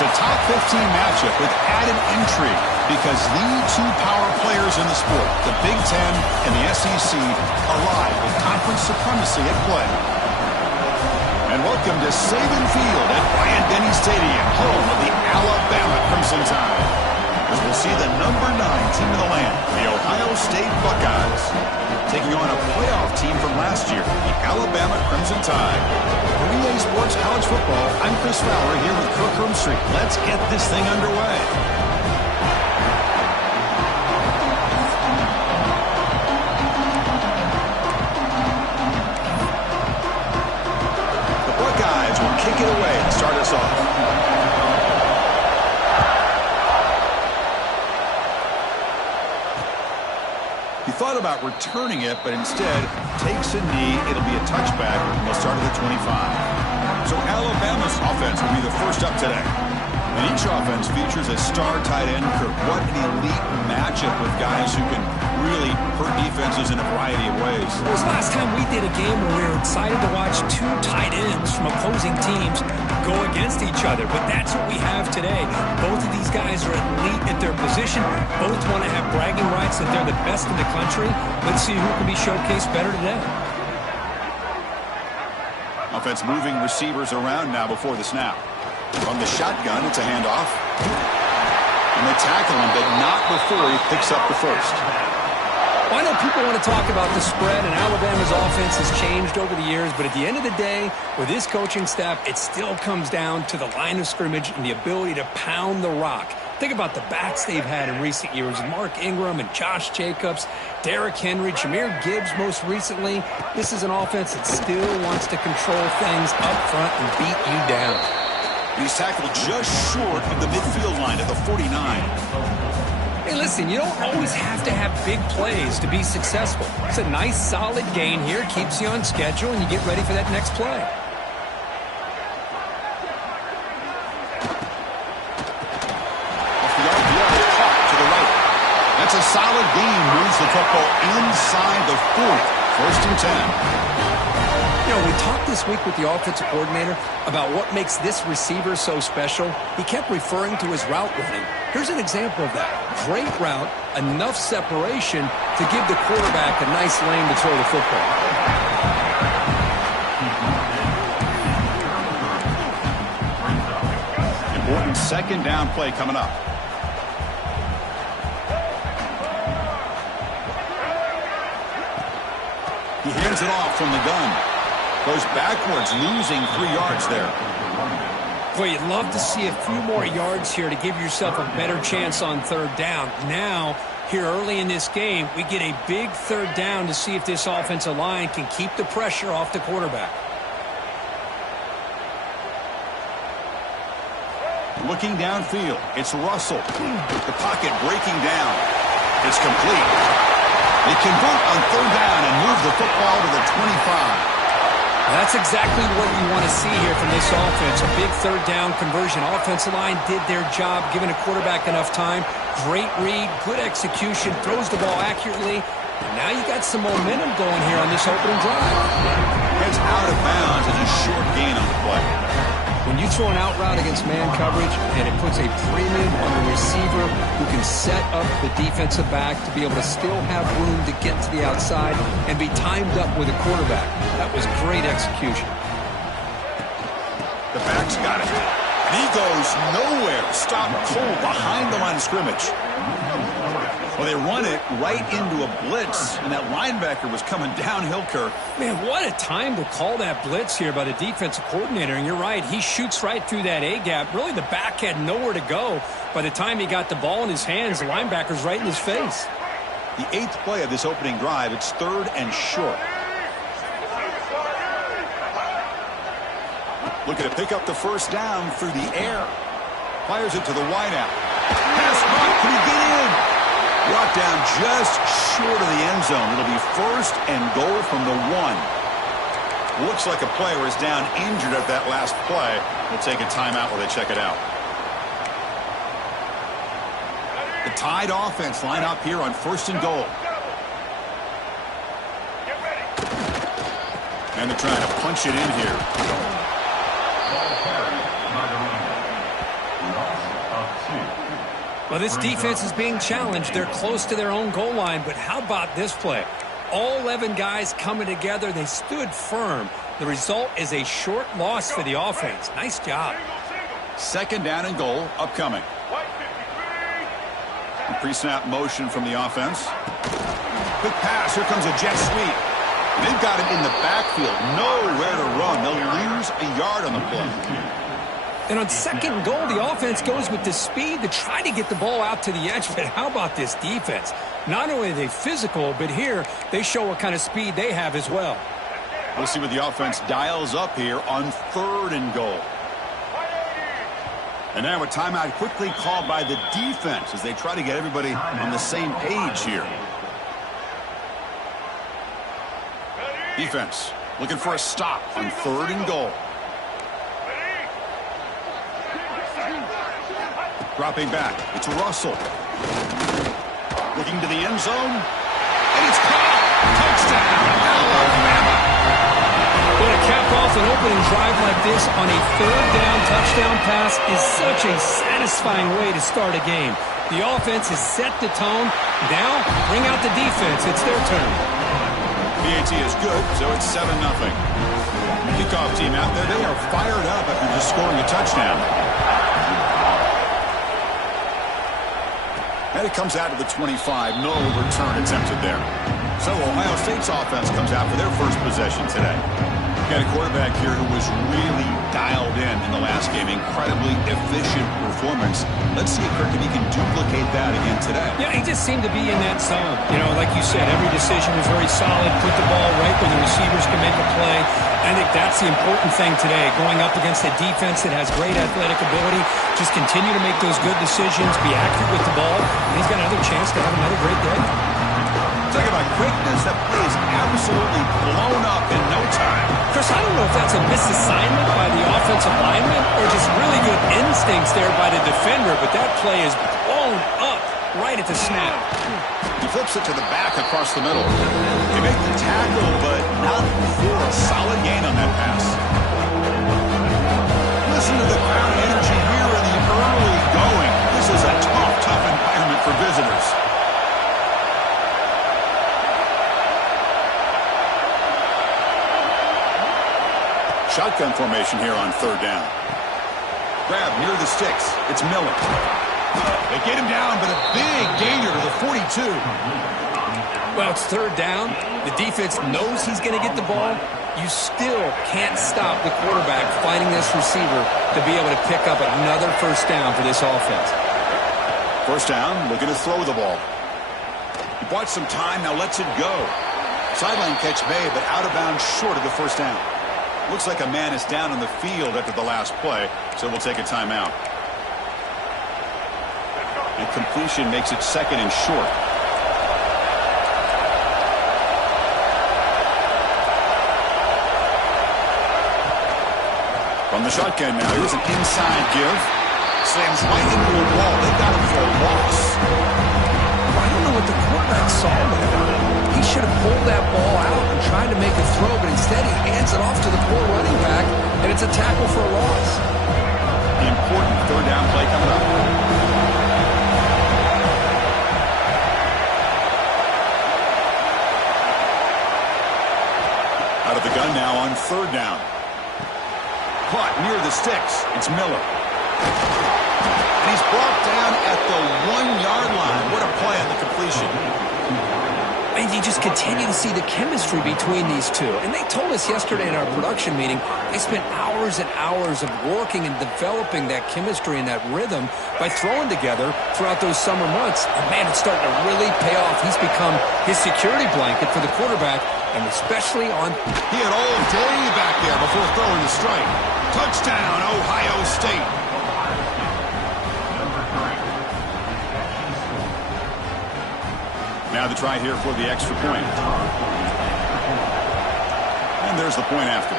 It's a top 15 matchup with added intrigue because the two power players in the sport, the Big Ten and the SEC, alive with conference supremacy at play. And welcome to Saban Field at Bryant-Denny Stadium, home of the Alabama Crimson Tide, as we'll see the number 9 team in the land, the Ohio State Buckeyes, taking on a playoff team from last year, the Alabama Crimson Tide. For EA Sports College Football, I'm Chris Fowler here with Kirk Herbstreit. Let's get this thing underway. The Buckeyes will kick it away to start us off. He thought about returning it, but instead takes a knee. It'll be a touchback, and they'll start at the 25. So Alabama's offense will be the first up today. And each offense features a star tight end. Kirk, what an elite matchup with guys who can really hurt defenses in a variety of ways. It was last time we did a game where we were excited to watch two tight ends from opposing teams go against each other, but that's what we have today. Both of these guys are elite at their position. Both want to have bragging rights that they're the best in the country. Let's see who can be showcased better today. Offense moving receivers around now before the snap. From the shotgun, it's a handoff. And they tackle him, but not before he picks up the first. Well, I know people want to talk about the spread, and Alabama's offense has changed over the years, but at the end of the day, with this coaching staff, it still comes down to the line of scrimmage and the ability to pound the rock. Think about the backs they've had in recent years. Mark Ingram and Josh Jacobs, Derrick Henry, Jahmyr Gibbs most recently. This is an offense that still wants to control things up front and beat you down. He's tackled just short of the midfield line at the 49. Hey, listen, you don't always have to have big plays to be successful. It's a nice, solid gain here. Keeps you on schedule, and you get ready for that next play. Off the RPO, caught to the right. That's a solid gain. Moves the football inside the 40. First and 10. You know, we talked this week with the offensive coordinator about what makes this receiver so special. He kept referring to his route running. Here's an example of that. Great route, enough separation to give the quarterback a nice lane to throw the football. Important second down play coming up. He hands it off from the gun. Goes backwards, losing 3 yards there. Boy, you'd love to see a few more yards here to give yourself a better chance on third down. Now, here early in this game, we get a big third down to see if this offensive line can keep the pressure off the quarterback. Looking downfield, it's Russell. The pocket breaking down. It's complete. They convert on third down and move the football to the 25. That's exactly what you want to see here from this offense. A big third down conversion. Offensive line did their job, giving a quarterback enough time. Great read, good execution, throws the ball accurately. And now you got some momentum going here on this opening drive. Heads out of bounds as a short gain on the play. When you throw an out route against man coverage, and it puts a premium on the receiver who can set up the defensive back to be able to still have room to get to the outside and be timed up with a quarterback. That was great execution. The back's got it. And he goes nowhere. Stopped cold behind the line of scrimmage. Well, they run it right into a blitz, and that linebacker was coming downhill, Kirk. Man, what a time to call that blitz here by the defensive coordinator. And you're right, he shoots right through that A-gap. Really, the back had nowhere to go. By the time he got the ball in his hands, the linebacker's right in his face. The 8th play of this opening drive, it's third and short. Looking to pick up the first down through the air. Fires it to the wideout. Pass block, can he get in? Brought down just short of the end zone. It'll be first and goal from the 1. Looks like a player is down injured at that last play. We'll take a timeout while they check it out. The Tide offense line up here on first and goal. And they're trying to punch it in here. Well, this defense is being challenged. They're close to their own goal line, but how about this play? All 11 guys coming together. They stood firm. The result is a short loss for the offense. Nice job. Second down and goal upcoming. Pre-snap motion from the offense. Quick pass. Here comes a jet sweep. They've got it in the backfield. Nowhere to run. They'll lose a yard on the play. And on second and goal, the offense goes with the speed to try to get the ball out to the edge. But how about this defense? Not only are they physical, but here they show what kind of speed they have as well. We'll see what the offense dials up here on third and goal. And now a timeout quickly called by the defense as they try to get everybody on the same page here. Defense looking for a stop on third and goal. Dropping back. It's Russell. Looking to the end zone. And it's caught. Touchdown, Alabama. But to cap off an opening drive like this on a third down touchdown pass is such a satisfying way to start a game. The offense has set the tone. Now, bring out the defense. It's their turn. PAT is good, so it's 7-0. Kickoff team out there. They are fired up after just scoring a touchdown. And it comes out to the 25. No return attempted there. So Ohio State's offense comes out for their first possession today. Got a quarterback here who was really dialed in the last game. Incredibly efficient performance. Let's see if he can duplicate that again today. Yeah, he just seemed to be in that zone. You know, like you said, every decision was very solid. Put the ball right where the receivers can make a play. I think that's the important thing today. Going up against a defense that has great athletic ability. Just continue to make those good decisions. Be accurate with the ball. And he's got another chance to have another great day. Talk about quickness. That play is absolutely blown up in no time. Chris, I don't know if that's a misassignment by the offensive lineman or just really good instincts there by the defender, but that play is blown up right at the snap. He flips it to the back across the middle. They make the tackle, but not for a solid gain on that pass. Listen to the crowd energy here in the early going. This is a tough environment for visitors. Shotgun formation here on third down. Grab near the sticks. It's Miller. They get him down, but a big gainer to the 42. Well, it's third down. The defense knows he's going to get the ball. You still can't stop the quarterback finding this receiver to be able to pick up another first down for this offense. First down, looking to throw the ball. He bought some time, now lets it go. Sideline catch made, but out of bounds short of the first down. Looks like a man is down on the field after the last play, so we'll take a timeout. And completion makes it second and short. From the shotgun now, here's an inside give. Slams right into the wall. They got him for a loss. I don't know what the quarterback saw there. He should have pulled that ball out and tried to make a throw, but instead he hands it off to the poor running back, and it's a tackle for a loss. An important third down play coming up. Out of the gun now on third down. Caught near the sticks. It's Miller. And he's brought down at the 1-yard line. What a play on the completion. And you just continue to see the chemistry between these two. And they told us yesterday in our production meeting, they spent hours and hours of working and developing that chemistry and that rhythm by throwing together throughout those summer months. And man, it's starting to really pay off. He's become his security blanket for the quarterback, and especially on... He had all day back there before throwing the strike. Touchdown, Ohio State. Now the try here for the extra point. And there's the point after.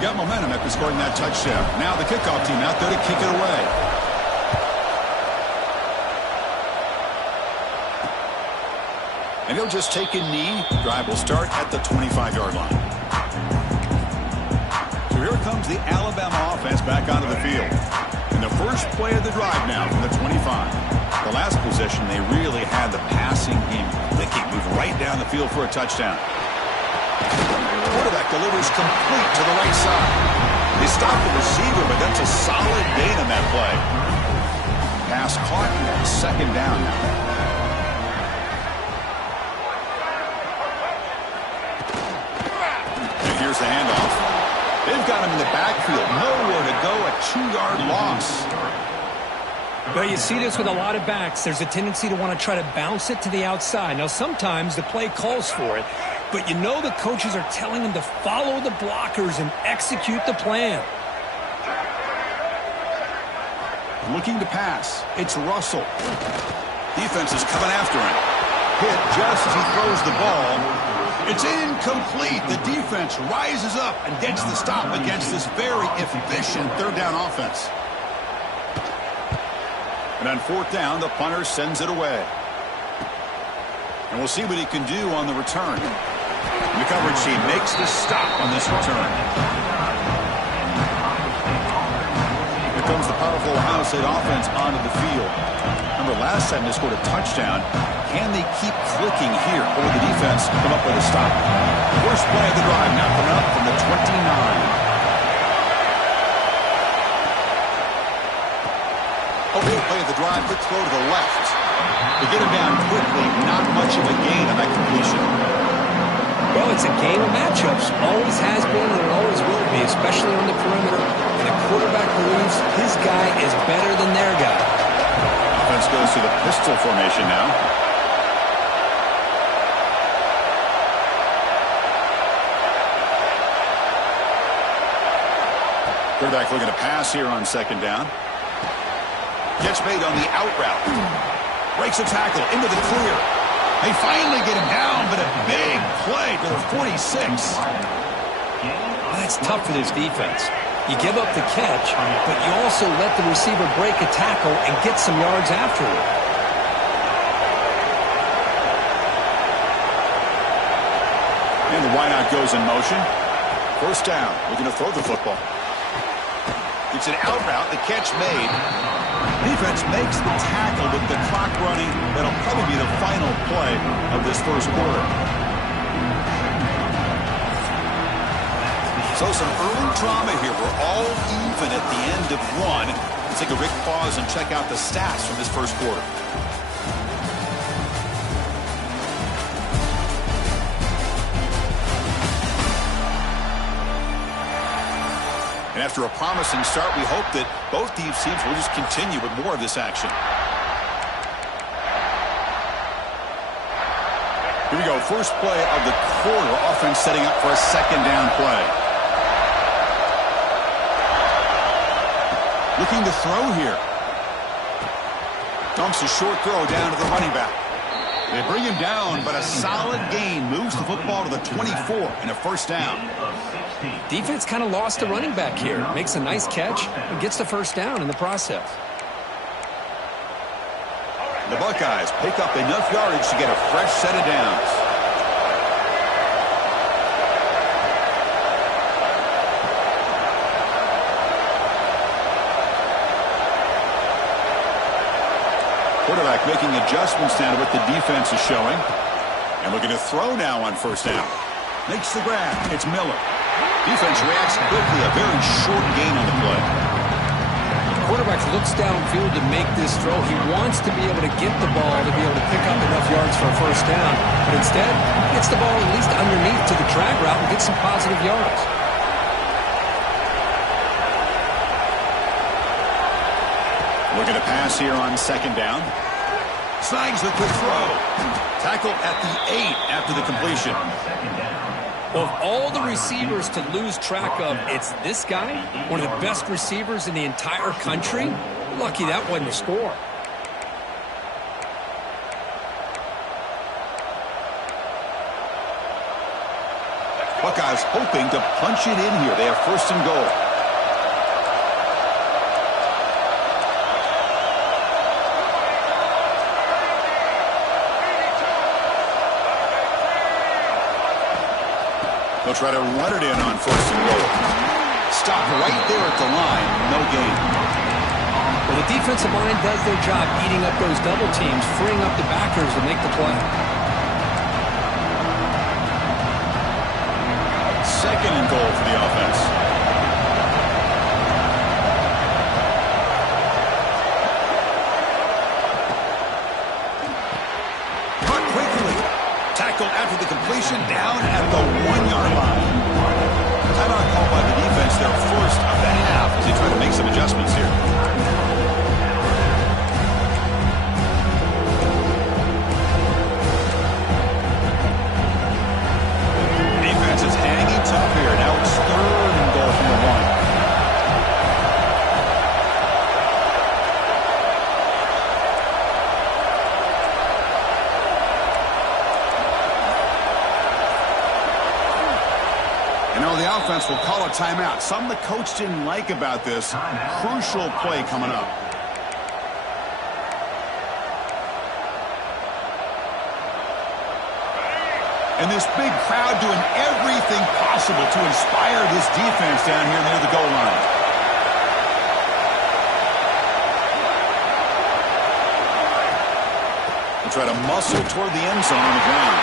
Got momentum after scoring that touchdown. Now the kickoff team out there to kick it away. And he'll just take a knee. The drive will start at the 25-yard line. So here it comes the Alabama offense back onto the field. And the first play of the drive now from the 25. The last possession, they really had the passing game clicking, move right down the field for a touchdown. Quarterback delivers complete to the right side. They stop the receiver, but that's a solid gain on that play. Pass caught, second down now. And here's the handoff. They've got him in the backfield. Nowhere to go, a 2-yard loss. Well, you see this with a lot of backs. There's a tendency to want to try to bounce it to the outside. Now, sometimes the play calls for it, but you know the coaches are telling them to follow the blockers and execute the plan. Looking to pass. It's Russell. Defense is coming after him. Hit just as he throws the ball. It's incomplete. The defense rises up and gets the stop against this very efficient third down offense. And on fourth down, the punter sends it away. And we'll see what he can do on the return. The coverage team makes the stop on this return. Here comes the powerful Ohio State offense onto the field. Remember, last time they scored a touchdown. Can they keep clicking here? Or will the defense come up with a stop? First play of the drive now coming up from the 29. Opening play of the drive, quick throw to the left. They get him down quickly, not much of a gain on that completion. Well, it's a game of matchups. Always has been and it always will be, especially on the perimeter. And the quarterback believes his guy is better than their guy. Offense goes to the pistol formation now. Quarterback looking to pass here on second down. Gets made on the out route. Breaks a tackle into the clear. They finally get him down, but a big play to the 46. Well, that's tough for this defense. You give up the catch, but you also let the receiver break a tackle and get some yards afterward. And the wideout goes in motion. First down. Looking to throw the football. It's an out route. The catch made. Defense makes the tackle with the clock running. That'll probably be the final play of this first quarter. So some early drama here. We're all even at the end of one. Let's take a quick pause and check out the stats from this first quarter. And after a promising start, we hope that both these teams will just continue with more of this action. Here we go. First play of the quarter. Offense setting up for a second down play. Looking to throw here. Dumps a short throw down to the running back. They bring him down, but a solid gain moves the football to the 24 and a first down. Defense kind of lost the running back here. Makes a nice catch and gets the first down in the process. The Buckeyes pick up enough yardage to get a fresh set of downs. Quarterback making adjustments now to what the defense is showing. And looking to throw now on first down. Makes the grab. It's Miller. Defense reacts quickly. A very short gain on the play. The quarterback looks downfield to make this throw. He wants to be able to get the ball to be able to pick up enough yards for a first down. But instead, he gets the ball at least underneath to the drag route and gets some positive yards. Looking to pass here on second down. Snags the quick throw. Tackle at the 8 after the completion. Of all the receivers to lose track of, it's this guy, one of the best receivers in the entire country. Lucky that wasn't a score. Buckeyes hoping to punch it in here. They have first and goal. They'll try to run it in on first and goal. Stop right there at the line. No gain. Well, the defensive line does their job eating up those double teams, freeing up the backers to make the play. Second and goal for the offense. Caught quickly. Tackled after the completion, down at the 1-yard line. Timeout called by the defense, their first of the half, as they try to make some adjustments here. Defense is hanging tough here. Now it's third and goal from the 1. The offense will call a timeout. Something the coach didn't like about this. Crucial play coming up. And this big crowd doing everything possible to inspire this defense down here near the goal line. They'll try to muscle toward the end zone on the ground.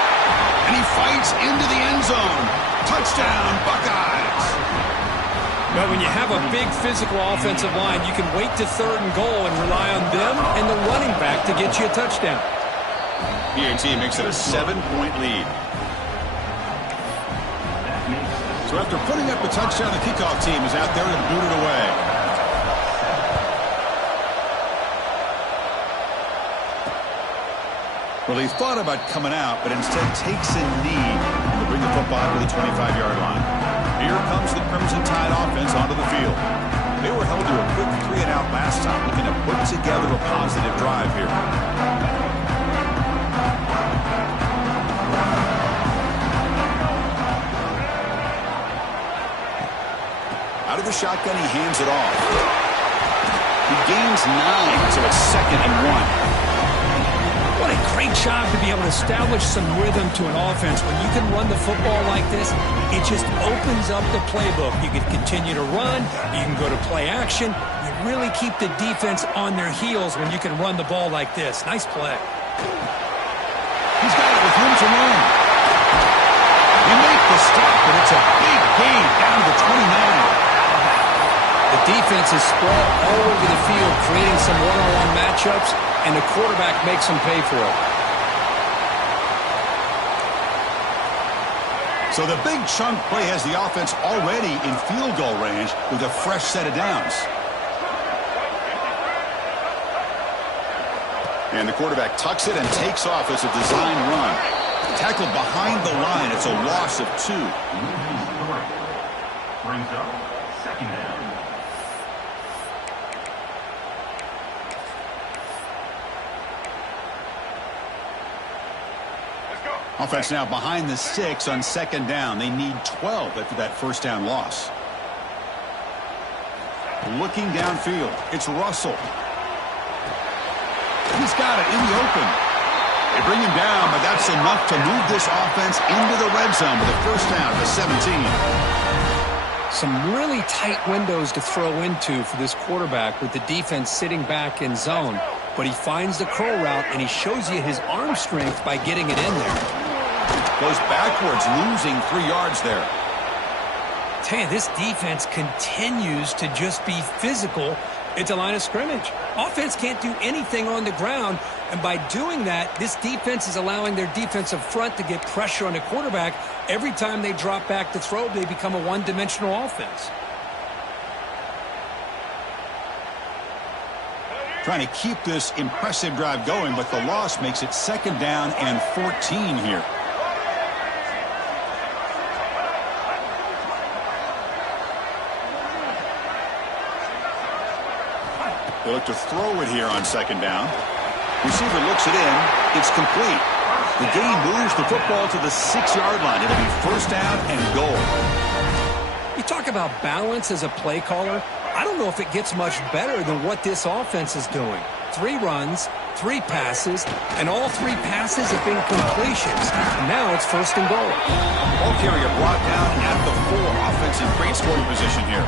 And he fights into the end zone. Touchdown, Buckeyes. But when you have a big physical offensive line, you can wait to third and goal and rely on them and the running back to get you a touchdown. PAT makes it a 7-point lead. So after putting up a touchdown, the kickoff team is out there to boot it away. Well, he thought about coming out, but instead takes a knee to bring the football to the 25-yard line. Here comes the Crimson Tide offense onto the field. They were held to a quick 3-and-out last time, looking to put together a positive drive here. Out of the shotgun, he hands it off. He gains 9, so it's 2nd and 1. What a great job to be able to establish some rhythm to an offense. When you can run the football like this, it just opens up the playbook. You can continue to run. You can go to play action. You really keep the defense on their heels when you can run the ball like this. Nice play. He's got it with room to run. You make the stop, but it's a big gain down to 29. The defense is spread all over the field, creating some one-on-one matchups, and the quarterback makes them pay for it. So the big chunk play has the offense already in field goal range with a fresh set of downs. And the quarterback tucks it and takes off as a design run. Tackled behind the line. It's a loss of 2. Brings up 2nd down. Offense now behind the 6 on 2nd down. They need 12 after that first down loss. Looking downfield. It's Russell. He's got it in the open. They bring him down, but that's enough to move this offense into the red zone with a first down at the 17. Some really tight windows to throw into for this quarterback with the defense sitting back in zone. But he finds the curl route, and he shows you his arm strength by getting it in there. Goes backwards, losing 3 yards there. Tell you, this defense continues to just be physical at the line of scrimmage. Offense can't do anything on the ground, and by doing that, this defense is allowing their defensive front to get pressure on the quarterback. Every time they drop back to throw, they become a one-dimensional offense. Trying to keep this impressive drive going, but the loss makes it 2nd down and 14 here. They look to throw it here on 2nd down. Receiver looks it in. It's complete. The gain moves the football to the 6-yard line. It'll be first down and goal. You talk about balance as a play caller. I don't know if it gets much better than what this offense is doing. 3 runs, 3 passes, and all 3 passes have been completions. And now it's 1st and goal. Ball carrier brought down at the 4. Offense in great scoring position here.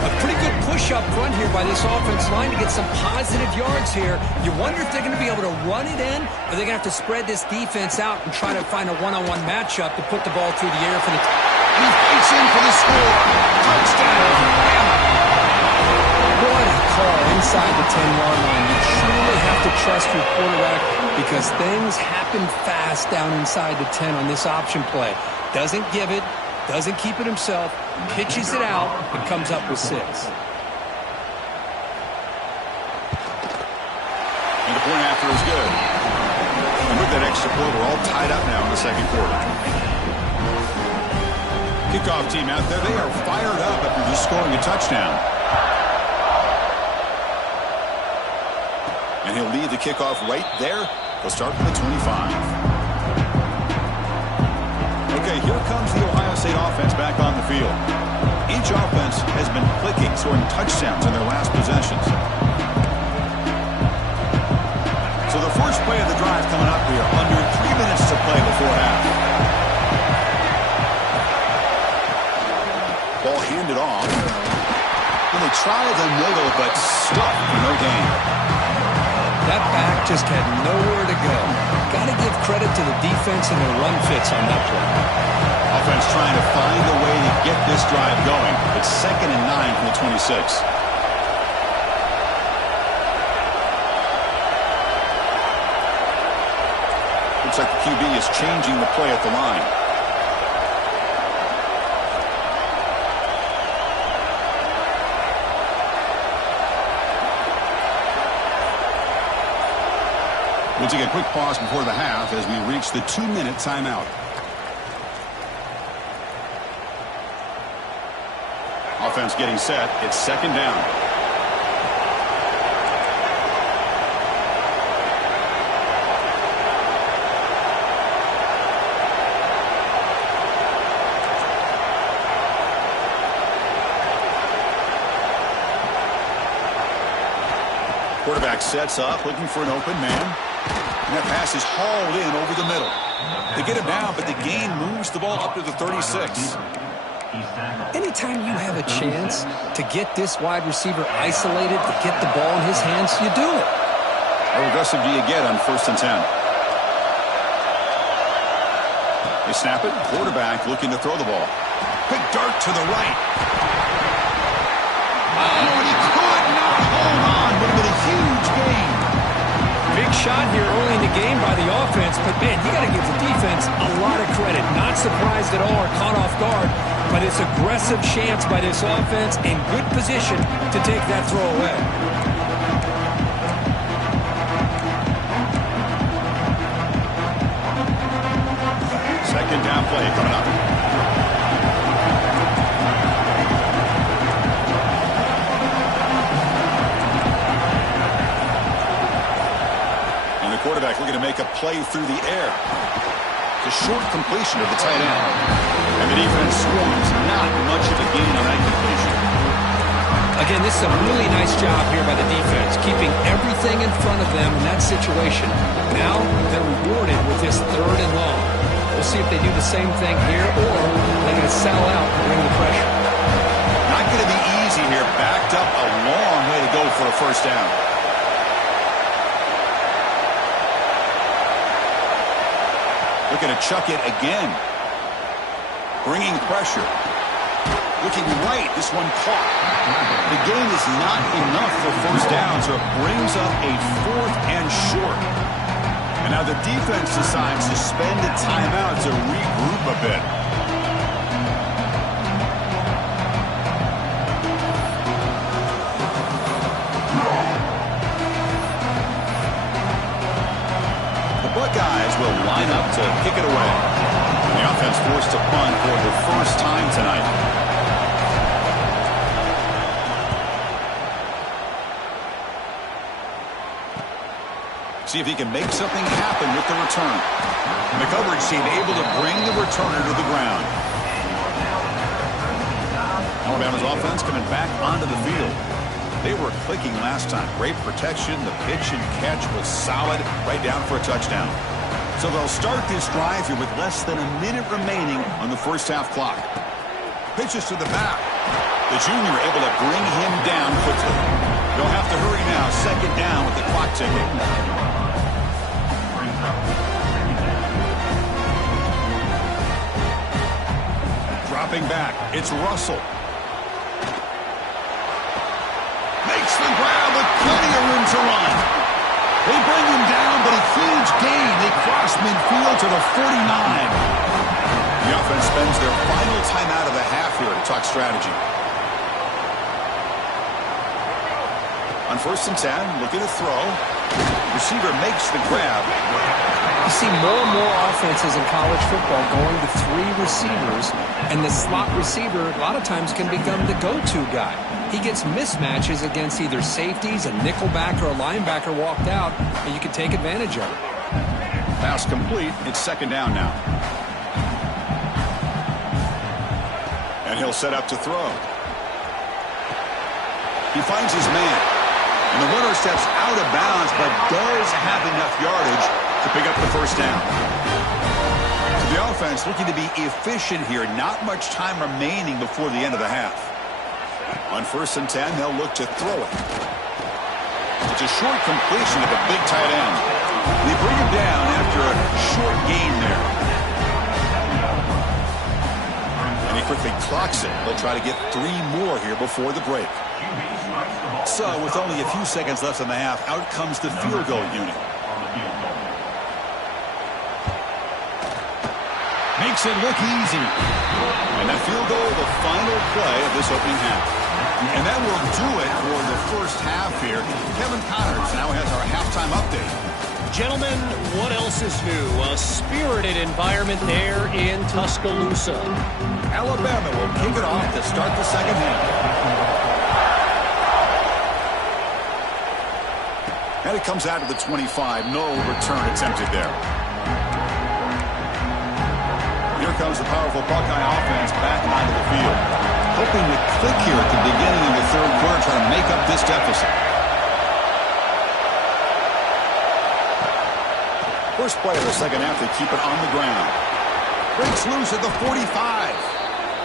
A pretty good push up front here by this offense line to get some positive yards here. You wonder if they're going to be able to run it in, or they're going to have to spread this defense out and try to find a one-on-one matchup to put the ball through the air for the... He fights in for the score. Touchdown. What a call inside the 10-yard line. You truly have to trust your quarterback because things happen fast down inside the 10 on this option play. Doesn't give it. Doesn't keep it himself, pitches it out, and comes up with 6. And the point after is good. And with that extra point, we're all tied up now in the second quarter. Kickoff team out there, they are fired up after just scoring a touchdown. And he'll lead the kickoff right there. He'll start from the 25. Okay, here comes the Ohio State offense back on the field. Each offense has been clicking, scoring touchdowns in their last possessions. So the first play of the drive coming up here, under 3 minutes to play before half. Ball handed off. And they try the middle, but stuffed for no gain. That back just had nowhere to go. Got to give credit to the defense and their run fits on that play. Offense trying to find a way to get this drive going. It's 2nd and 9 from the 26. Looks like the QB is changing the play at the line. We'll take a quick pause before the half as we reach the 2-minute timeout. Offense getting set. It's 2nd down. Quarterback sets up, looking for an open man. And that pass is hauled in over the middle. They get him down, but the gain moves the ball up to the 36. Anytime you have a chance to get this wide receiver isolated, to get the ball in his hands, you do it. How aggressive do you get on 1st and 10? They snap it. Quarterback looking to throw the ball. Quick dart to the right. Oh, and he could not hold on. Would have been a huge gain. Big shot here early in the game by the offense, but man, you got to give the defense a lot of credit. Not surprised at all or caught off guard, but it's aggressive chance by this offense in good position to take that throw away. Second down play coming up. Quarterback looking to make a play through the air. It's a short completion of the tight end. And the defense swarms. Not much of a gain on that completion. Again, this is a really nice job here by the defense, keeping everything in front of them in that situation. Now they're rewarded with this 3rd and long. We'll see if they do the same thing here, or they're going to sell out and bring the pressure. Not going to be easy here. Backed up a long way to go for a 1st down. Looking to chuck it again. Bringing pressure. Looking right. This one caught. The gain is not enough for 1st down, so it brings up a 4th and short. And now the defense decides to spend a timeout to regroup a bit. Buckeyes will line up to kick it away. The offense forced to punt for the first time tonight. See if he can make something happen with the return. And the coverage team able to bring the returner to the ground. Alabama's offense coming back onto the field. They were clicking last time. Great protection. The pitch and catch was solid. Right down for a touchdown. So they'll start this drive here with less than a minute remaining on the first half clock. Pitches to the back. The junior able to bring him down quickly. They'll have to hurry now. Second down with the clock ticking. Dropping back. It's Russell. Makes the grab with plenty of room to run. They bring him down, but a huge gain. They cross midfield to the 49. The offense spends their final timeout of the half here to talk strategy. On 1st and 10, looking to throw. Receiver makes the grab. You see more and more offenses in college football going to 3 receivers, and the slot receiver a lot of times can become the go-to guy. He gets mismatches against either safeties, a nickelback, or a linebacker walked out, and you can take advantage of it. Pass complete. It's second down now. And he'll set up to throw. He finds his man. And the runner steps out of bounds, but does have enough yardage to pick up the first down. So the offense looking to be efficient here. Not much time remaining before the end of the half. On 1st and 10, they'll look to throw it. It's a short completion of the big tight end. They bring him down after a short gain there. And he quickly clocks it. They'll try to get 3 more here before the break. So, with only a few seconds left in the half, out comes the field goal unit. Makes it look easy. And that field goal, the final play of this opening half. And that will do it for the first half here. Kevin Connors now has our halftime update. Gentlemen, what else is new? A spirited environment there in Tuscaloosa. Alabama will kick it off to start the second half. And it comes out of the 25. No return attempted there. Here comes the powerful Buckeye offense back onto the field. Hoping to click here at the beginning of the third quarter, trying to make up this deficit. First play of the second half, they keep it on the ground. Breaks loose at the 45.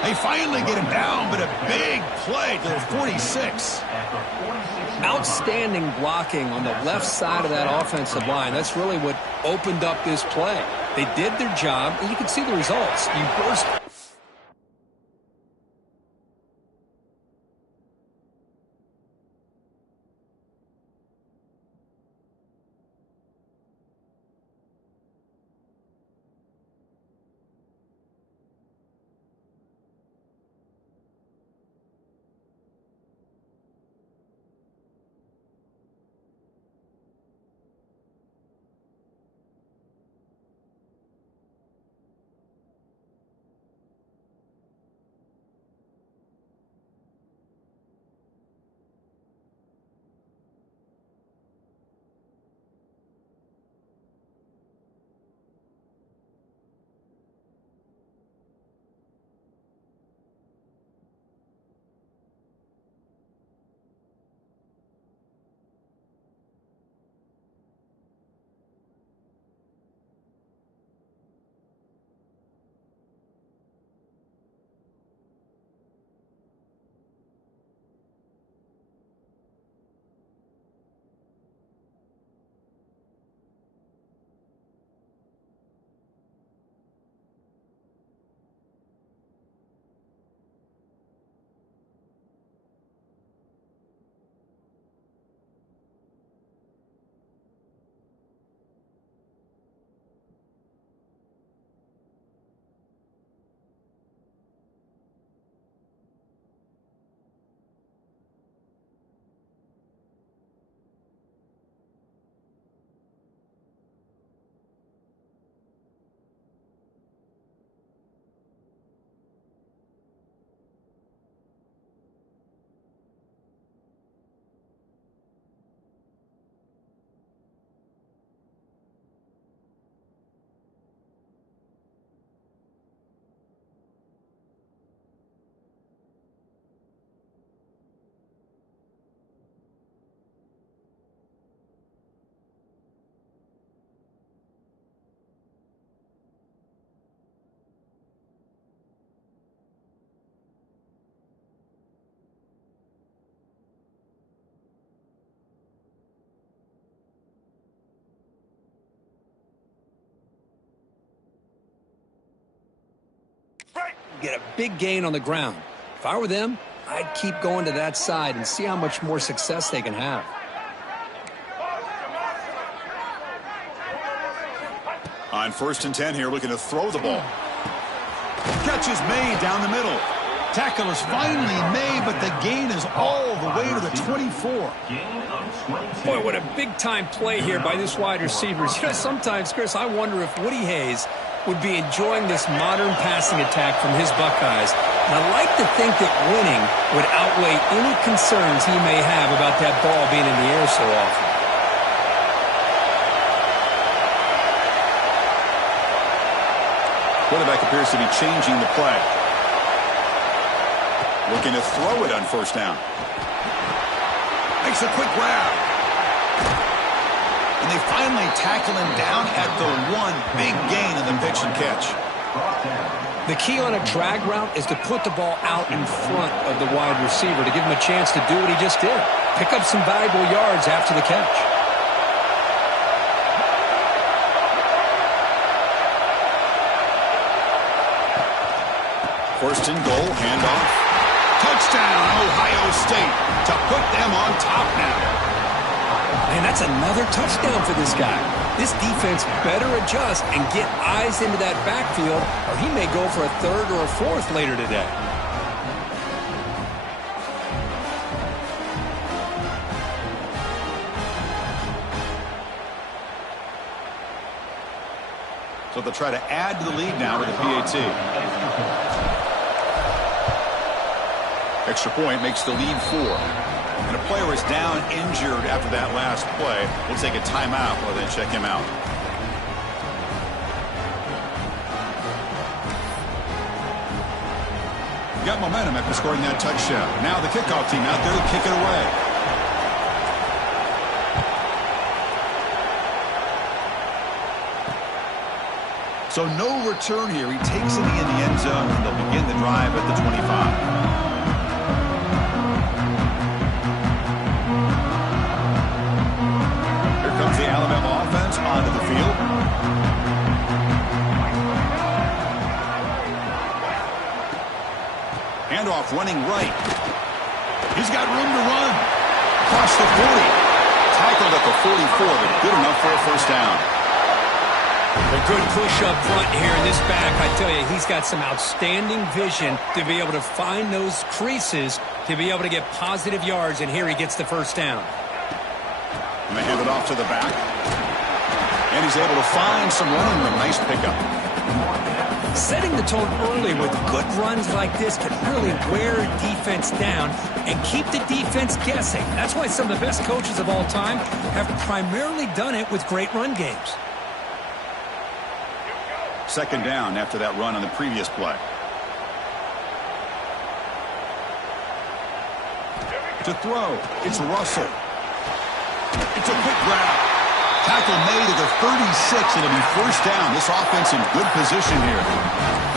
They finally get him down, but a big play to the 46. Outstanding blocking on the left side of that offensive line. That's really what opened up this play. They did their job, and you can see the results. You burst. get a big gain on the ground. If I were them, I'd keep going to that side and see how much more success they can have. On 1st and 10 here, looking to throw the ball. Catch is made down the middle. Tackle is finally made, but the gain is all the way to the 24. Boy, what a big-time play here by this wide receiver. You know, sometimes, Chris, I wonder if Woody Hayes would be enjoying this modern passing attack from his Buckeyes. And I like to think that winning would outweigh any concerns he may have about that ball being in the air so often. Quarterback appears to be changing the play. Looking to throw it on 1st down. Makes a quick grab. And they finally tackle him down at the 1. Big gain in the pitch and catch. The key on a drag route is to put the ball out in front of the wide receiver to give him a chance to do what he just did. Pick up some valuable yards after the catch. 1st and goal, handoff. Touchdown, Ohio State, to put them on top now. And that's another touchdown for this guy. This defense better adjust and get eyes into that backfield, or he may go for a 3rd or a 4th later today. So they'll try to add to the lead now with the PAT. Extra point makes the lead 4. And a player is down injured after that last play. We'll take a timeout while they check him out. Got momentum after scoring that touchdown. Now the kickoff team out there to kick it away. So no return here. He takes it in the end zone, and they'll begin the drive at the 25. Comes the Alabama offense onto the field. Handoff running right. He's got room to run. Across the 40. Tackled at the 44, but good enough for a 1st down. A good push up front here in this back. I tell you, he's got some outstanding vision to be able to find those creases, to be able to get positive yards, and here he gets the 1st down. And they hand it off to the back. And he's able to find some running room. Nice pickup. Setting the tone early with good runs like this can really wear a defense down and keep the defense guessing. That's why some of the best coaches of all time have primarily done it with great run games. 2nd down after that run on the previous play. To throw, it's Russell. It's a quick grab. Tackle made at the 36. It'll be 1st down. This offense in good position here.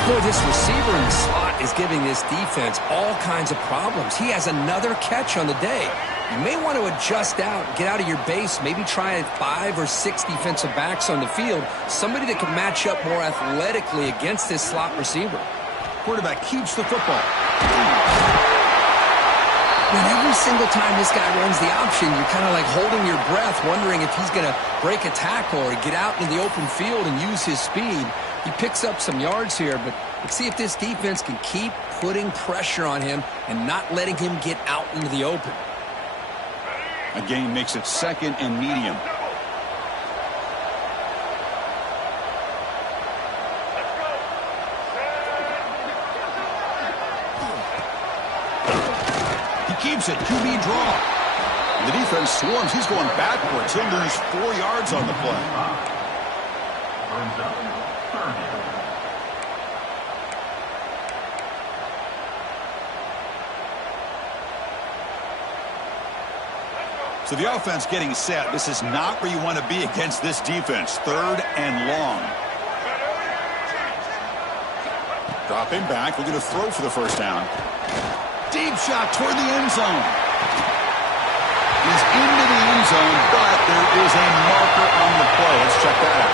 Boy, this receiver in the slot is giving this defense all kinds of problems. He has another catch on the day. You may want to adjust out, get out of your base, maybe try 5 or 6 defensive backs on the field, somebody that can match up more athletically against this slot receiver. Quarterback keeps the football. And every single time this guy runs the option, you're kind of like holding your breath, wondering if he's going to break a tackle or get out into the open field and use his speed. He picks up some yards here, but let's see if this defense can keep putting pressure on him and not letting him get out into the open. A gain makes it 2nd and medium. Keeps it, QB draw. The defense swarms. He's going backwards. He'll lose 4 yards on the play. So the offense getting set. This is not where you want to be against this defense. 3rd and long. Dropping back. We're going to throw for the 1st down. Deep shot toward the end zone. He's into the end zone, but there is a marker on the play. Let's check that out.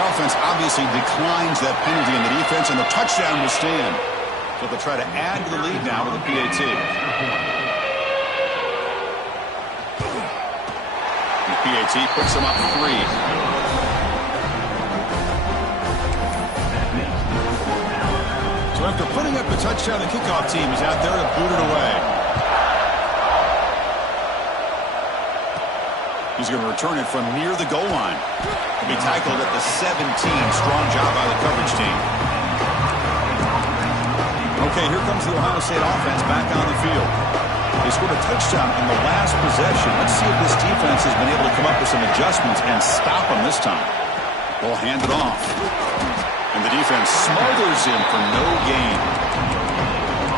The offense obviously declines that penalty in the defense, and the touchdown will stand. So they'll try to add to the lead now with a PAT. The PAT puts them up 3. So after putting up the touchdown, the kickoff team is out there to boot it away. He's going to return it from near the goal line. He'll be tackled at the 17. Strong job by the coverage team. Okay, here comes the Ohio State offense back on the field. They scored a touchdown in the last possession. Let's see if this defense has been able to come up with some adjustments and stop them this time. Ball handed off. And the defense smothers him for no gain.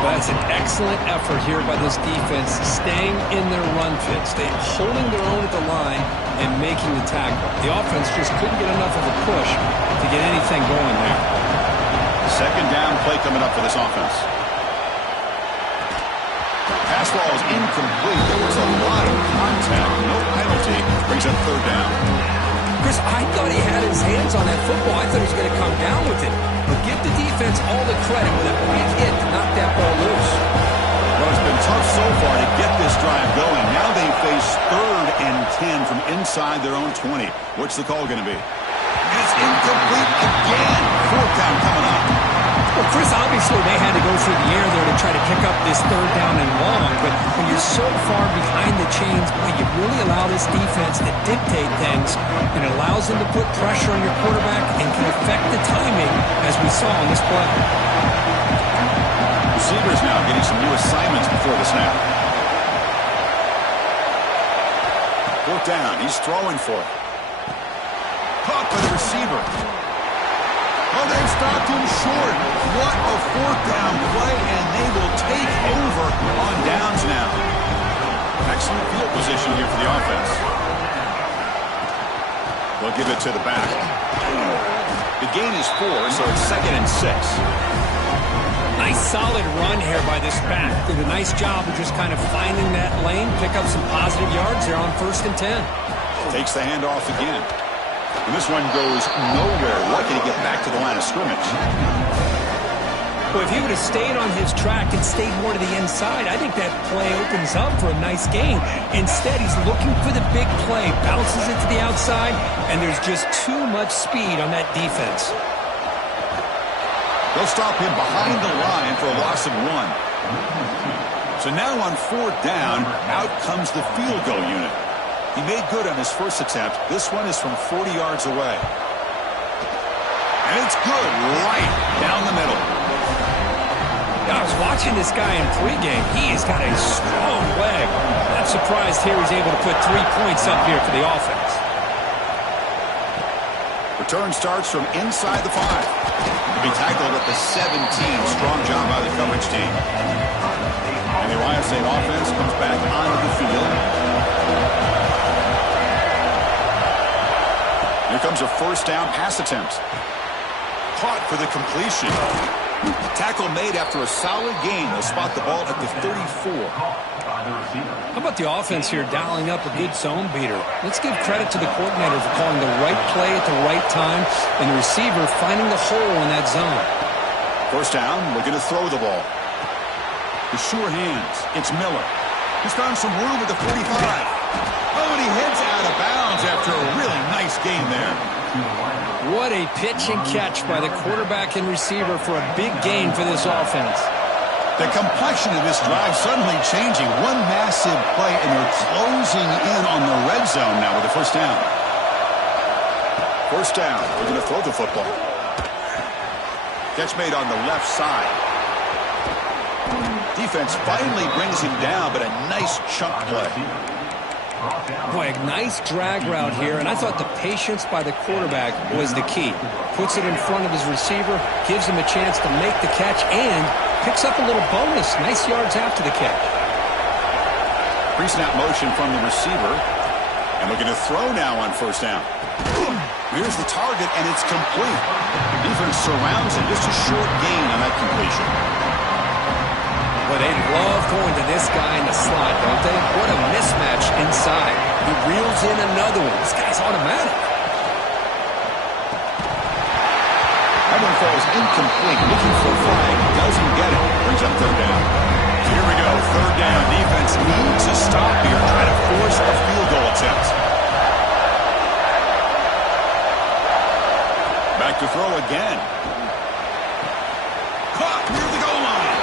Well, that's an excellent effort here by this defense, staying in their run fit, staying holding their own at the line and making the tackle. The offense just couldn't get enough of a push to get anything going there. Second down play coming up for this offense. Pass ball is incomplete. There was a lot of contact. No penalty. Brings up third down. Chris, I thought he had his hands on that football. I thought he was going to come down with it. But give the defense all the credit with a big hit to knock that ball loose. Well, it's been tough so far to get this drive going. Now they face 3rd and 10 from inside their own 20. What's the call going to be? It's incomplete again. 4th down coming up. Well, Chris, obviously they had to go through the air there to try to pick up this 3rd down and long, but when you're so far behind the chains, boy, you really allow this defense to dictate things, and it allows them to put pressure on your quarterback and can affect the timing, as we saw on this play. Receivers now getting some new assignments before the snap. 4th down, he's throwing for it. Caught by the receiver. Oh, they've stopped him short. What a 4th down play, and they will take over on downs now. Excellent field position here for the offense. They'll give it to the back. The gain is 4, so it's 2nd and 6. Nice solid run here by this back. Did a nice job of just kind of finding that lane, pick up some positive yards there on 1st and 10. Takes the handoff again. And this one goes nowhere. Lucky to get back to the line of scrimmage. Well, if he would have stayed on his track and stayed more to the inside, I think that play opens up for a nice gain. Instead, he's looking for the big play, bounces it to the outside, and there's just too much speed on that defense. They'll stop him behind the line for a loss of 1. So now on 4th down, out comes the field goal unit. He made good on his first attempt. This one is from 40 yards away. And it's good right down the middle. I was watching this guy in pregame. He has got a strong leg. I'm surprised here he's able to put 3 points up here for the offense. Return starts from inside the 5. He'll be tackled at the 17. Strong job by the coverage team. And the Ohio State offense comes back onto the field. Here comes a 1st down pass attempt. Caught for the completion. Tackle made after a solid gain. They'll spot the ball at the 34. How about the offense here dialing up a good zone beater? Let's give credit to the coordinator for calling the right play at the right time and the receiver finding the hole in that zone. 1st down, looking to throw the ball. The sure hands. It's Miller. He's found some room at the 45. Oh, and he heads out of bounds after a really nice gain there. What a pitch and catch by the quarterback and receiver for a big gain for this offense. The complexion of this drive suddenly changing. One massive play, and they're closing in on the red zone now with the 1st down. 1st down. They're going to throw the football. Catch made on the left side. Defense finally brings him down, but a nice chunk play. Boy, a nice drag route here, and I thought the patience by the quarterback was the key. Puts it in front of his receiver, gives him a chance to make the catch, and picks up a little bonus. Nice yards after the catch. Pre-snap motion from the receiver, and looking to throw now on 1st down. Here's the target, and it's complete. Defense surrounds him. Just a short gain on that completion. But they love going to this guy in the slot, don't they? What a mismatch inside. He reels in another one. This guy's automatic. falls incomplete, looking for a flag, doesn't get it, brings up third down. Here we go, third down. Defense needs to stop here, try to force a field goal attempt. Back to throw again. Caught near the goal line.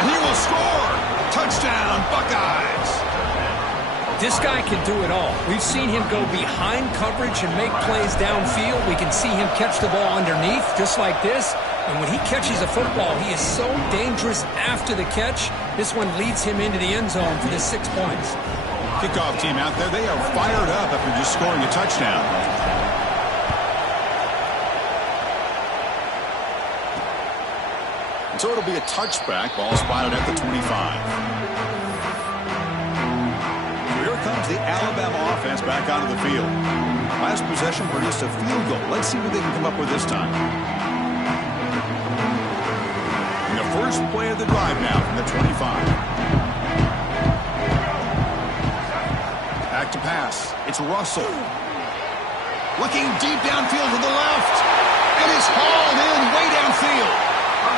And he will score. Touchdown, Buckeyes. This guy can do it all. We've seen him go behind coverage and make plays downfield. We can see him catch the ball underneath, just like this. And when he catches a football, he is so dangerous after the catch. This one leads him into the end zone for the 6 points. Kickoff team out there, they are fired up after just scoring a touchdown. So it'll be a touchback. Ball spotted at the 25. Here comes the Alabama offense back onto the field. Last possession produced a field goal. Let's see what they can come up with this time. And the first play of the drive now from the 25. Back to pass. It's Russell. Looking deep downfield to the left. And it's hauled in way downfield.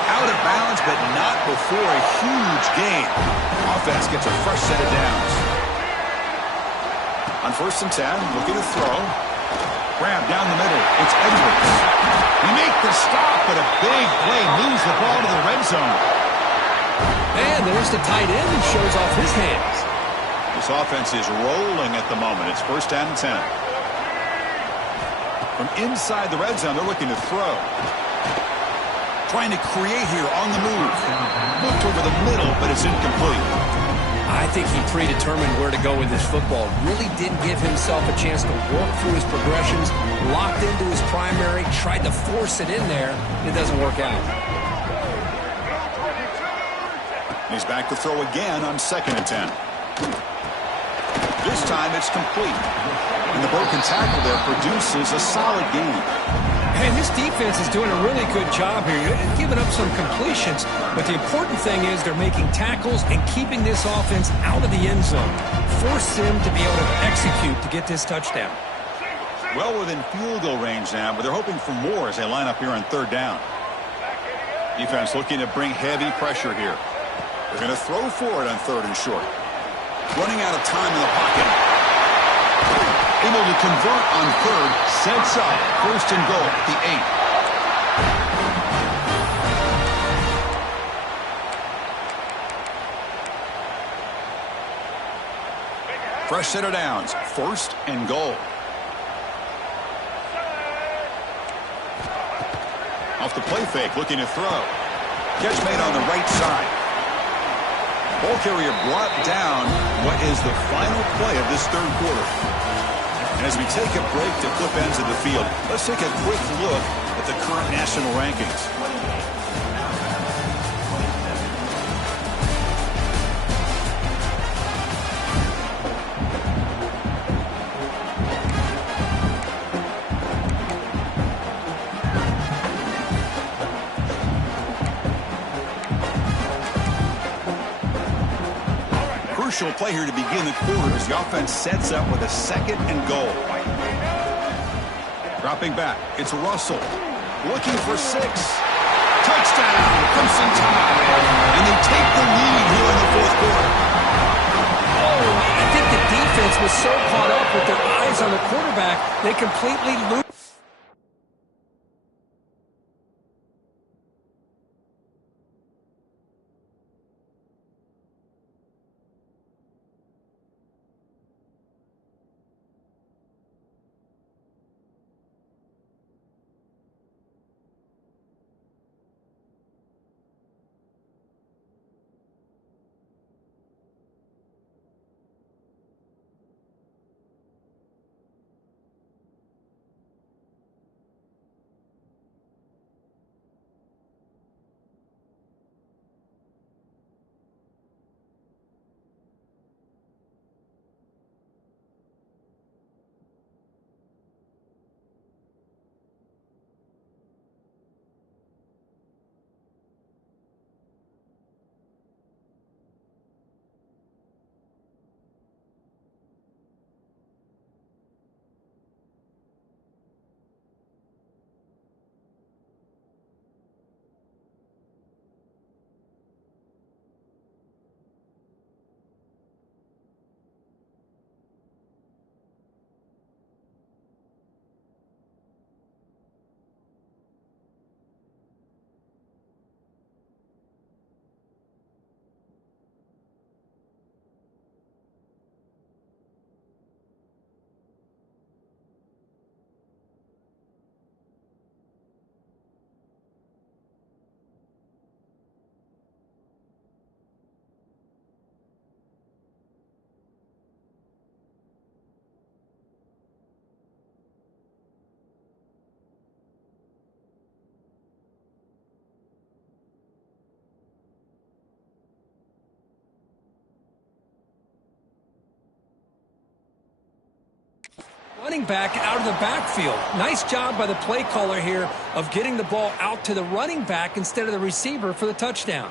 Out of bounds, but not before a huge gain. Offense gets a fresh set of downs. On 1st and 10, looking to throw. Grab down the middle. It's Edwards. He makes the stop, but a big play moves the ball to the red zone. And there's the tight end who shows off his hands. This offense is rolling at the moment. It's 1st down and 10. From inside the red zone, they're looking to throw. Trying to create here on the move. Looked over the middle, but it's incomplete. I think he predetermined where to go with his football. Really didn't give himself a chance to work through his progressions. Locked into his primary, tried to force it in there. It doesn't work out. He's back to throw again on 2nd and 10. This time it's complete. And the broken tackle there produces a solid gain. And this defense is doing a really good job here. They're giving up some completions, but the important thing is they're making tackles and keeping this offense out of the end zone. Force them to be able to execute to get this touchdown. Well within field goal range now, but they're hoping for more as they line up here on 3rd down. Defense looking to bring heavy pressure here. They're going to throw for it on 3rd and short. Running out of time in the pocket. Able to convert on 3rd, sets up 1st and goal at the 8. Fresh set of downs, 1st and goal. Off the play fake, looking to throw. Catch made on the right side. Ball carrier brought down what is the final play of this 3rd quarter. And as we take a break to flip ends of the field, let's take a quick look at the current national rankings. Crucial play here to begin the quarter as the offense sets up with a 2nd and goal. Dropping back, it's Russell. Looking for 6. Touchdown, Crimson Tide. And they take the lead here in the 4th quarter. Oh, I think the defense was so caught up with their eyes on the quarterback, they completely lose. running back out of the backfield. Nice job by the play caller here of getting the ball out to the running back instead of the receiver for the touchdown.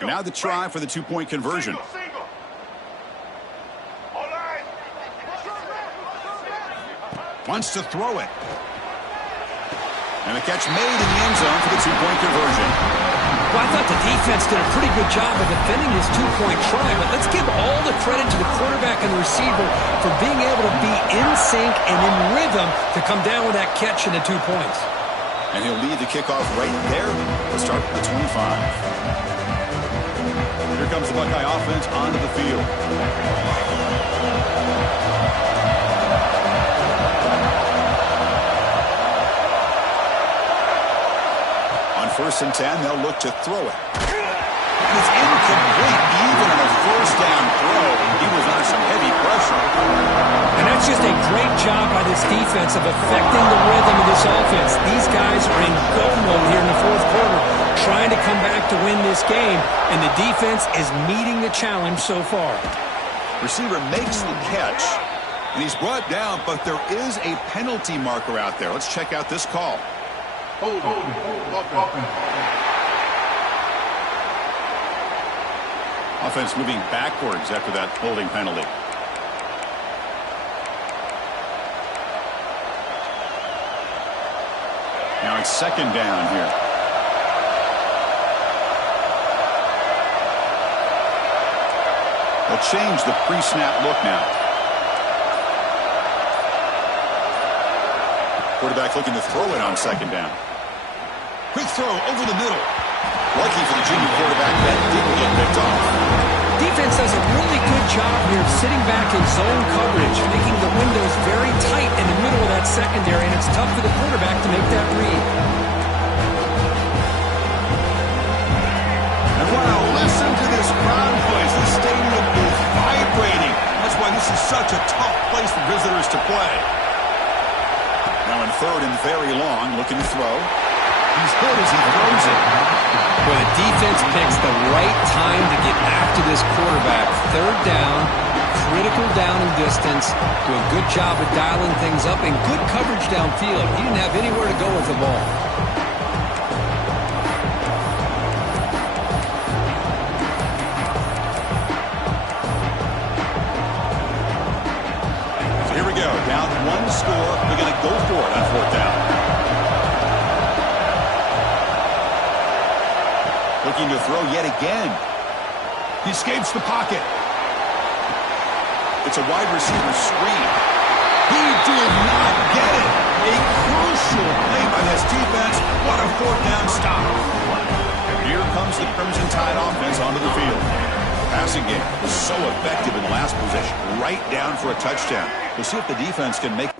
Now the try for the two-point conversion. Wants to throw it. And a catch made in the end zone for the two-point conversion. Well, I thought the defense did a pretty good job of defending his two-point try, but let's give all the credit to the quarterback and the receiver for being able to be in sync and in rhythm to come down with that catch and the 2 points. And he'll lead the kickoff right there. Let's start at the 25. Here comes the Buckeye offense onto the field. On 1st and 10, they'll look to throw it. And it's incomplete. Even on a first down throw, he was under some heavy pressure. And that's just a great job by this defense of affecting the rhythm of this offense. These guys are in go mode here in the 4th quarter, trying to come back to win this game, and the defense is meeting the challenge so far. Receiver makes the catch, and he's brought down, but there is a penalty marker out there. Let's check out this call. Offense moving backwards after that holding penalty. Now it's 2nd down here. They'll change the pre-snap look now. Quarterback looking to throw it on 2nd down. Quick throw over the middle. Lucky for the junior quarterback, that didn't get picked off. Defense does a really good job here of sitting back in zone coverage, making the windows very tight in the middle of that secondary, and it's tough for the quarterback to make that read. And wow, listen to this crowd noise. This stadium is vibrating. That's why this is such a tough place for visitors to play. Now in 3rd and very long, looking to throw. He's hit as he throws it. Well, the defense picks the right time to get after this quarterback. 3rd down, critical down and distance. Do a good job of dialing things up and good coverage downfield. He didn't have anywhere to go with the ball. So here we go. Down 1 score. They're going to go for it on 4th down. Looking to throw yet again. He escapes the pocket. It's a wide receiver screen. He did not get it. A crucial play by this defense. What a 4th down stop. Here comes the Crimson Tide offense onto the field. The passing game was so effective in the last possession. Right down for a touchdown. We'll see if the defense can make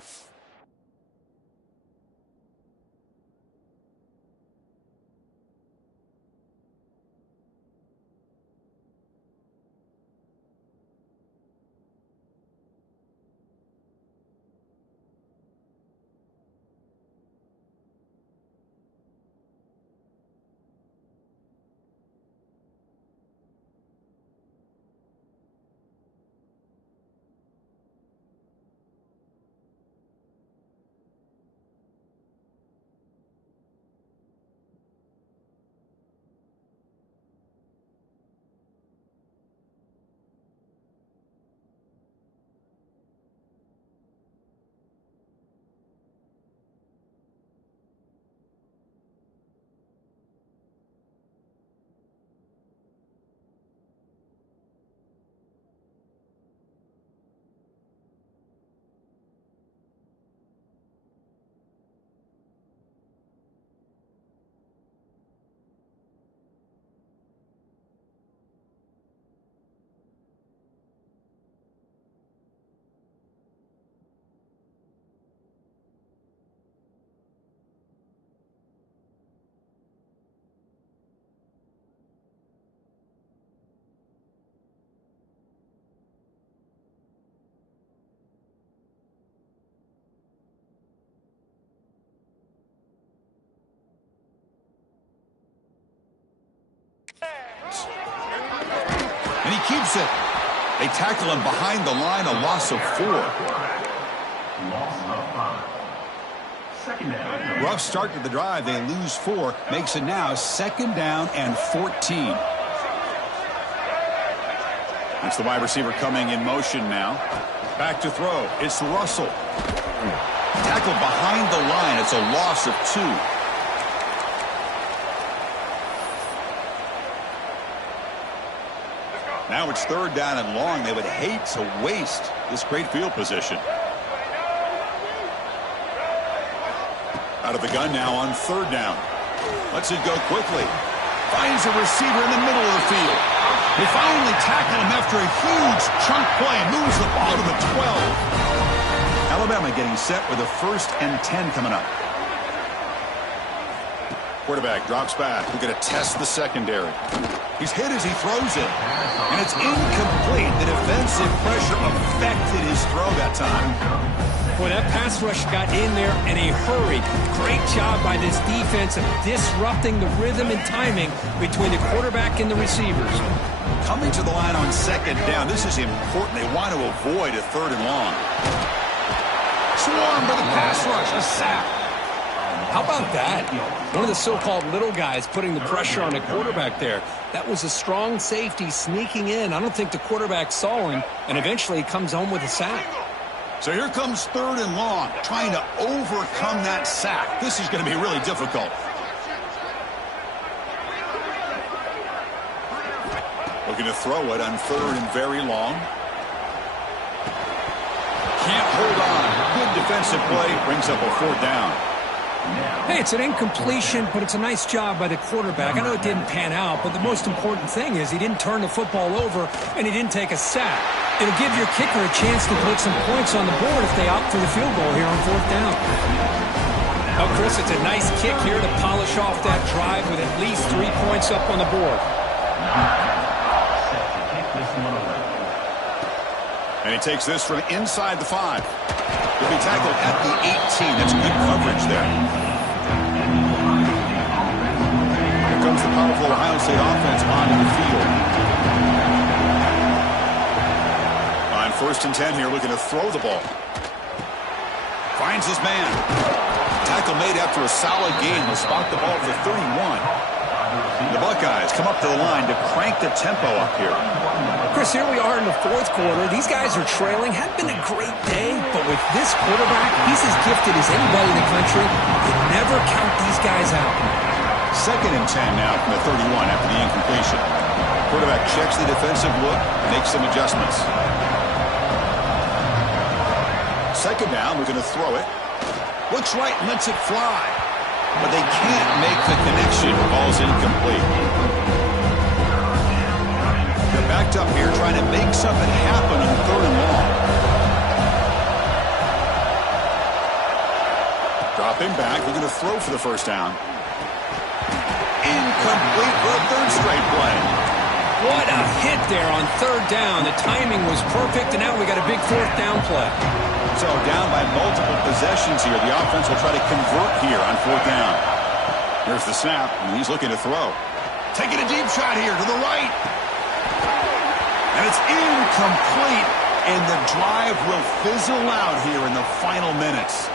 keeps it. They tackle him behind the line, a loss of 4. Loss of 5. Second down. Rough start to the drive. They lose 4. Makes it now 2nd down and 14. It's the wide receiver coming in motion now. Back to throw. It's Russell. Tackled behind the line. It's a loss of 2. Now it's 3rd down and long. They would hate to waste this great field position. Out of the gun now on 3rd down. Lets it go quickly. Finds a receiver in the middle of the field. They finally tackle him after a huge chunk play. Moves the ball to the 12. Alabama getting set with a 1st and 10 coming up. Quarterback drops back. We're going to test the secondary. He's hit as he throws it. And it's incomplete. The defensive pressure affected his throw that time. Boy, that pass rush got in there in a hurry. Great job by this defense of disrupting the rhythm and timing between the quarterback and the receivers. Coming to the line on 2nd down. This is important. They want to avoid a 3rd and long. Swarmed by the pass rush. A sack. How about that? One of the so-called little guys putting the pressure on the quarterback there. That was a strong safety sneaking in. I don't think the quarterback saw him, and eventually he comes home with a sack. So here comes 3rd and long, trying to overcome that sack. This is going to be really difficult. Looking to throw it on 3rd and very long. Can't hold on. Good defensive play. Brings up a 4th down. Hey, it's an incompletion, but it's a nice job by the quarterback. I know it didn't pan out, but the most important thing is he didn't turn the football over and he didn't take a sack. It'll give your kicker a chance to put some points on the board if they opt for the field goal here on 4th down. Oh, Chris, it's a nice kick here to polish off that drive with at least 3 points up on the board. And he takes this from inside the 5. He'll be tackled at the 18. That's good coverage there. Here comes the powerful Ohio State offense onto the field. On 1st and 10 here, looking to throw the ball. Finds his man. Tackle made after a solid gain. Will spot the ball for 31. The Buckeyes come up to the line to crank the tempo up here. Chris, here we are in the 4th quarter. These guys are trailing. Hadn't been a great day, but with this quarterback, he's as gifted as anybody in the country. You never count these guys out. 2nd and 10 now from the 31 after the incompletion. Quarterback checks the defensive look, makes some adjustments. 2nd down, we're going to throw it. Looks right and lets it fly. But they can't make the connection. Ball's incomplete. They're backed up here trying to make something happen on 3rd and long. Dropping back. We're going to throw for the 1st down. Incomplete for a 3rd straight play. What a hit there on 3rd down. The timing was perfect, and now we got a big 4th down play. So down by multiple possessions here. The offense will try to convert here on 4th down. Here's the snap, and he's looking to throw. Taking a deep shot here to the right. And it's incomplete, and the drive will fizzle out here in the final minutes.